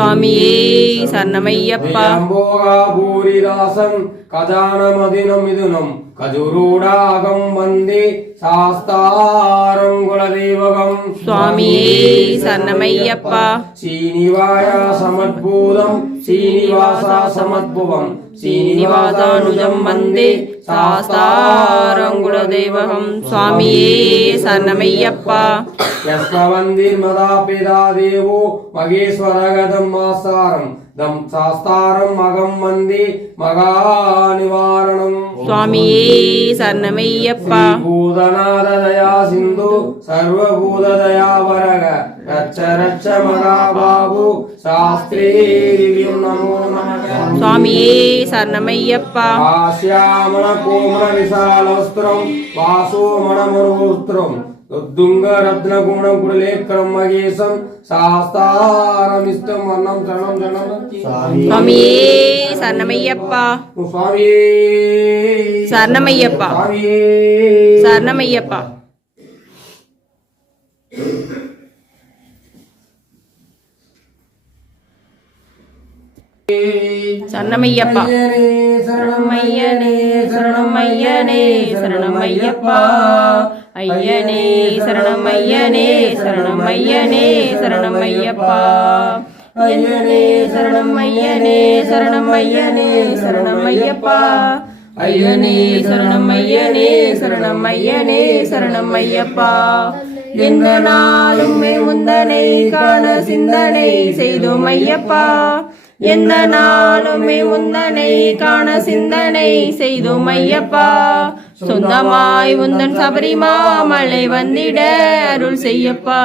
சுவாமியே சரணமையப்பா பூரிதாசம் கஜானமதினம் மிதுனம் கஜுரூடாகம் வந்தே சாஸ்தாரம் குலதெய்வகம் சுவாமியே சரணமையப்பா ஸ்ரீனிவாய சமத்பூதம் ஸ்ரீனிவாசா சமத்புவம் ஸ்ரீனிவாசானுஜம் வந்தே சாஸ்தாரம் குலதெய்வகம் சுவாமியே சரணமையப்பா யஸ்மவந்திர்மதா பிதா தேவோ மகேஸ்வரகதம் மாசாரம் தம் சாஸ்தாரம் மகம் வந்தே மகாநிவாரணம் சுவாமியே சரணமையப்பா பூதநாததயா சிந்து சர்வபூததயா வரக ரட்ச ரட்ச மகாபாகு சாஸ்திரே திவ்யம் நமோ நமக சுவாமியே சரணமையப்பா ஆஸ்யாமண கோமண விசாலவஸ்திரம் வாசோமணமனோஸ்திரம் உத்துங்க ரத்ன குணம் குடலேக்கரம் மகேசம் சாஸ்தாரமிஷ்டம் வர்ணம் சரணம் சரணம் சுவாமியே சரணமையப்பா சுவாமியே சரணமையப்பா சுவாமியே சரணமையப்பா சரணமையப்பா சரணமையனே சரணமையனே சரணமையப்பா ஐயனே சரணமையனே சரணமையனே சரணமையப்பா ஐயனே சரணமையனே சரணமையனே சரணமையப்பா ஐயனே சரணமையனே சரணமையனே சரணமையப்பா எந்த நாளும் உந்தனை காண சிந்தனை செய்தோம் ஐயப்பா எந்த நாளுமே உந்தனை காண சிந்தனை செய்தோம் ஐயப்பா சொந்தமாய் உந்தன் சபரிமாமலை வந்திட அருள் செய்யப்பா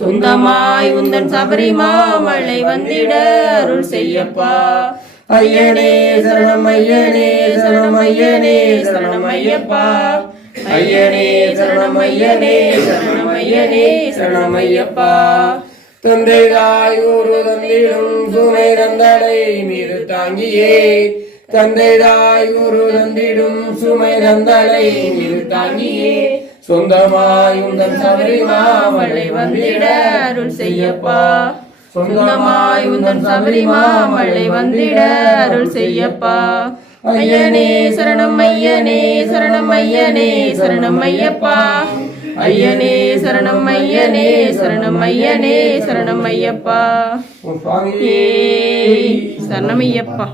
சொந்தமாய் உந்தன் சபரிமாமலை வந்திட அருள் செய்யப்பா ஐயனே சரணம் ஐயனே சரணம் ஐயனே சரணம் ஐயப்பா ஐயனே சரணம் ஐயனே சரணம் ஐயனே சரணம் ஐயப்பா தந்தைதாய் ஒரு தந்திடும் சுமை தந்தடை மீது தாங்கியே தந்தைதாய் ஒரு தந்திடும் சுமை தந்தடை மீது தாங்கியே சொந்தமாய் உந்தன் சபரிமாமலை வந்திட அருள் செய்யப்பா சொந்தமாய் உந்தன் சபரிமாமலை வந்திட அருள் செய்யப்பா ஐயனே சரணம் ஐயனே சரணம் ஐயனே சரணம் ஐயப்பா ஐயனே சரணம் ஐயனே சரணம் ஐயனே சரணம் ஐயப்பா சரணம் ஐயப்பா